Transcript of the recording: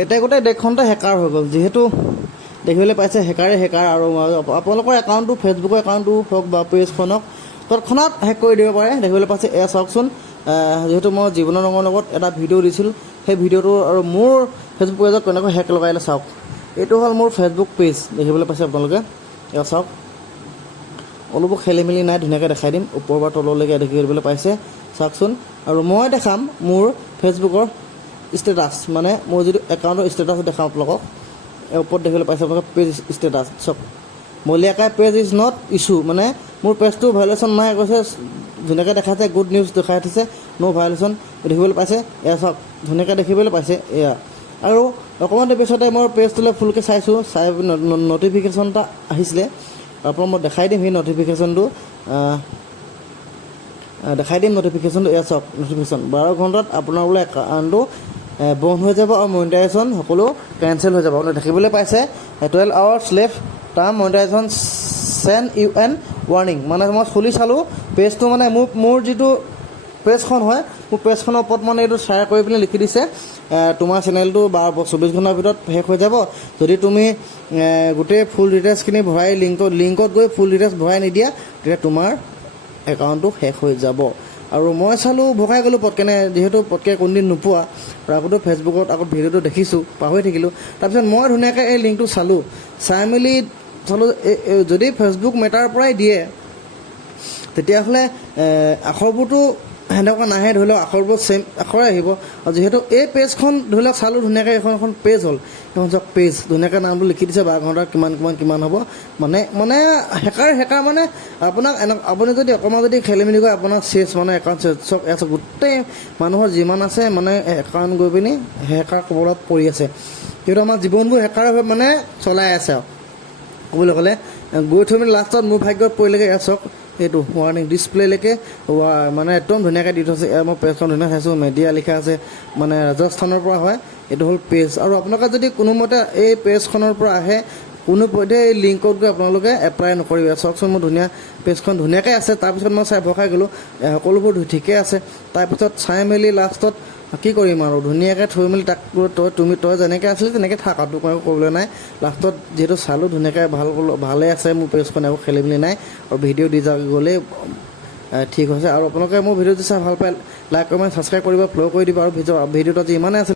এতিয়া গোটেই দেশখনতে হেকাৰ হৈ গ'ল, যিহেতু দেখিবলৈ পাইছে হেকাৰ আৰু আপোনালোকৰ একাউণ্টটো ফেচবুকৰ একাউণ্টটো হওক বা পেজখনক তৎক্ষণাত হেক কৰি দিব পাৰে। দেখিবলৈ পাইছে এয়া চাওকচোন, যিহেতু মই জীৱনৰ ৰঙৰ লগত এটা ভিডিঅ' দিছিলোঁ, সেই ভিডিঅ'টো আৰু মোৰ ফেচবুক পেজত কেনেকৈ হেক লগাইলে চাওক। এইটো হ'ল মোৰ ফেচবুক পেজ, দেখিবলৈ পাইছে আপোনালোকে। এয়া চাওক, অলপো খেলি মেলি নাই, ধুনীয়াকৈ দেখাই দিম, ওপৰৰ পৰা তললৈকে দেখিবলৈ পাইছে চাওকচোন। আৰু মই দেখাম মোৰ ফেচবুকৰ ষ্টেটাছ, মানে মোৰ যিটো একাউণ্টৰ ষ্টেটাছ দেখাম আপোনালোকক। ওপৰত দেখিবলৈ পাইছে আপোনালোকে পেজ ষ্টেটাছ চাওক, মলিয়াকাই পেজ ইজ নট ইছ্যু, মানে মোৰ পেজটো ভাইলেশ্যন নাই কৈছে, ধুনীয়াকৈ দেখাইছে, গুড নিউজ দেখাই দিছে, ন' ভাইলেশ্যন দেখিবলৈ পাইছে। এয়া চাওক, ধুনীয়াকৈ দেখিবলৈ পাইছে এয়া। আৰু অকণমান দেৰি পিছতে মই পেজটোলৈ ফুলকৈ চাই নটিফিকেশ্যন এটা আহিছিলে, আপোনাক মই দেখাই দিম সেই নটিফিকেশ্যনটো, এয়া চাওক নটিফিকেশ্যন 12 ঘণ্টাত আপোনাৰ বোলে একাউণ্টটো বন্ধ হৈ যাব আৰু মনিটাইজেশ্যন সকলো কেঞ্চেল হৈ যাব। আপুনি দেখিবলৈ পাইছে 12 hours left term monetization send you an warning, মানে মই খুলি চালোঁ পেজটো, মানে মোৰ যিটো পেজখন হয়, মোৰ পেজখনৰ ওপৰত মানে এইটো শ্বেয়াৰ কৰি পিনে লিখি দিছে, তোমাৰ চেনেলটো 24 ঘণ্টাৰ ভিতৰত শেষ হৈ যাব, যদি তুমি গোটেই ফুল ডিটেইলছখিনি ভৰাই লিংকত গৈ ফুল ডিটেইলছ ভৰাই নিদিয়া, তেতিয়া তোমাৰ একাউণ্টটো শেষ হৈ যাব। আৰু মই চালোঁ, ভগাই গ'লোঁ পটকেনে, যিহেতু পটকৈ কোনদিন নোপোৱা, আৰু আগতো ফেচবুকত আকৌ ভিডিঅ'টো দেখিছোঁ, পাহৰি থাকিলোঁ। তাৰপিছত মই ধুনীয়াকৈ এই লিংকটো চাই মেলি যদি ফেচবুক মেটাৰ পৰাই দিয়ে, তেতিয়াহ'লে আখৰবোৰতো সেনেকুৱা নাহে, ধৰি লওক আখৰবোৰ ছেইম আখৰে আহিব। আৰু যিহেতু এই পেজখন ধৰি লওক চালোঁ ধুনীয়াকৈ, এখন পেজ হ'ল, এখন চাওক পেজ, ধুনীয়াকৈ নামটো লিখি দিছে, 12 ঘণ্টাত কিমান হ'ব, মানে হেকাৰ মানে আপোনাক আপুনি যদি অকণমান যদি খেলি মেলি কৰে, আপোনাক মানে একাউণ্ট চাওক, গোটেই মানুহৰ যিমান আছে মানে একাউণ্ট গৈ পিনি হেকাৰ কবলত পৰি আছে। কিন্তু আমাৰ জীৱনবোৰ হেকাৰে মানে চলাই আছে আৰু ক'বলৈ গ'লে, গৈ থৈ মেলি লাষ্টত মোৰ ভাগ্যত পৰিলেগৈ। এয়া চাওক, এইটো ৱাৰ্ণিং ডিছপ্লেলৈকে মানে একদম ধুনীয়াকৈ দি থৈছে। মই পেজখন ধুনীয়া চাইছোঁ, মেডিয়া লিখা আছে, মানে ৰাজস্থানৰ পৰা হয়, এইটো হ'ল পেজ। আৰু আপোনালোকে যদি কোনোমতে এই পেজখনৰ পৰা আহে, কোনোপধ্যে এই লিংকত গৈ আপোনালোকে এপ্লাই নকৰিব। চাওকচোন, মোৰ পেজখন ধুনীয়াকৈ আছে। তাৰপিছত মই চাই ভয় খাই গ'লোঁ, সকলোবোৰ ঠিকে আছে। তাৰপিছত চাই মেলি লাষ্টত কি কৰিম আৰু ধুনীয়াকৈ থৈ মেলি তাক তই যেনেকৈ আছিলি তেনেকৈ থাক, আৰু তোক একো ক'বলৈ নাই। লাষ্টত যিহেতু চালোঁ ধুনীয়াকৈ ভালে আছে মোৰ পেজখন, একো খেলি মেলি নাই, আৰু ভিডিঅ' দি গ'লেই ঠিক হৈছে। আৰু আপোনালোকে মোৰ ভিডিঅ'টো চাই ভাল পায়, লাইক কমেণ্ট ছাবস্ক্ৰাইব কৰিব, ফ'ল' কৰি দিব, আৰু ভিডিঅ'টো আজি ইমানেই আছে।